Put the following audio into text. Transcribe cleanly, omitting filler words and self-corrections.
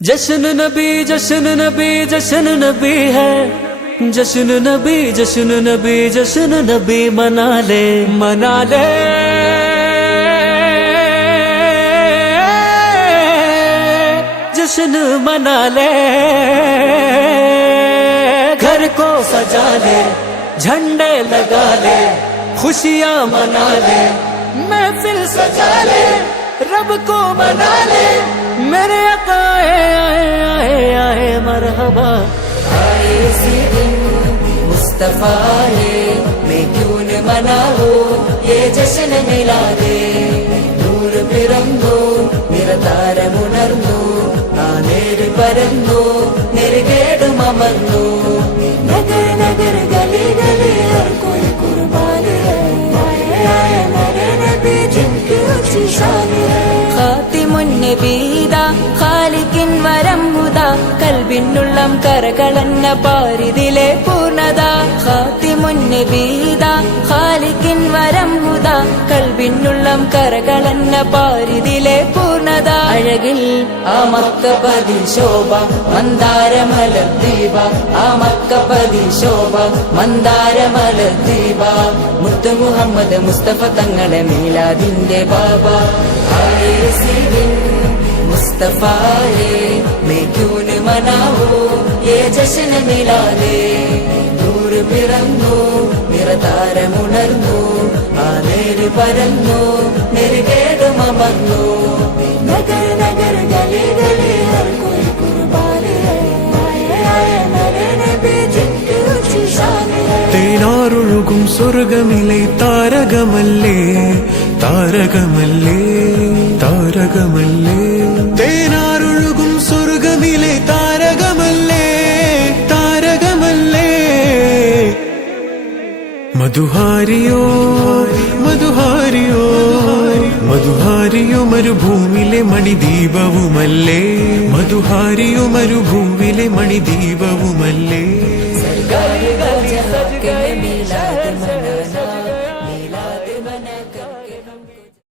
जश्न नबी जश्न नबी जश्न नबी है, जश्न नबी जश्न नबी जश्न नबी मना ले मना ले। जश्न मना ले, घर को सजा ले, झंडे लगा ले, खुशियां मना ले, महफिल सजा ले, रब को मना ले। मेरे आका आए आए आए मरहबा। आए इसी दिन मुस्तफा है, मैं क्यों न मनाऊं ये जश्न मिला दे। നൂർ പിറന്നു നിറതാരമുണർന്നു, നേര് പരന്നു നെറുകേടും അമർന്നു। നഗർ നഗർ ഗലി ഗലി ഹർ കോയി കുർബാനി ഹൈ, ആയേ ആയേ मेरे नबी जिनकी ऊंची शान है। ഖാതിമുൻ നബീദാ ഖാലിഖിൻ വരം ഹുദാ, കൽബിനുള്ളം കരകളന്ന പാരിതിലെ പൂർണ്ണത। ഖാതിമുൻ നബീദാ ഖാലിഖിൻ വരം ഹുദാ, കൽബിനുള്ളം കരകളന്ന പാരിതിലെ പൂർണ്ണത। അഴകിൽ ആ മക്കപതി ശോഭ മന്ദാരമലർ ദീപ, ആ മക്കപതി ശോഭ മന്ദാരമലർ ദീപ। മുത്തു മുഹമ്മദ് മുസ്തഫ തങ്ങളുടെ മീലാദിന്റെ ബാബ। ആയേ इसी दिन मुस्तफा है, मैं क्यों न मनाऊं ये जश्न मिला ले। നൂർ പിറന്നു നിറതാരമുണർന്നു, നേര് പരന്നു നെറുകേടും അമർന്നു। നഗർ നഗർ ഗലി ഗലി ഹർ കോയി കുർബാനി ഹൈ, ആയേ ആയേ मेरे नबी जिनकी ऊंची शान है। തേനാറൊഴുകും സ്വർഗമിലെ താരകമല്ലേ താരകമല്ലേ താരകമല്ലേ, തേനാറൊഴുകും സ്വർഗമിലെ താരകമല്ലേ താരകമല്ലേ। മധുഹാരിയോ മധുഹാരിയോ മധുഹാരിയോ മരുഭൂമിലെ മണിദീപവുമല്ലേ, മധുഹാരിയോ മരുഭൂമിലെ മണിദീപവുമല്ലേ।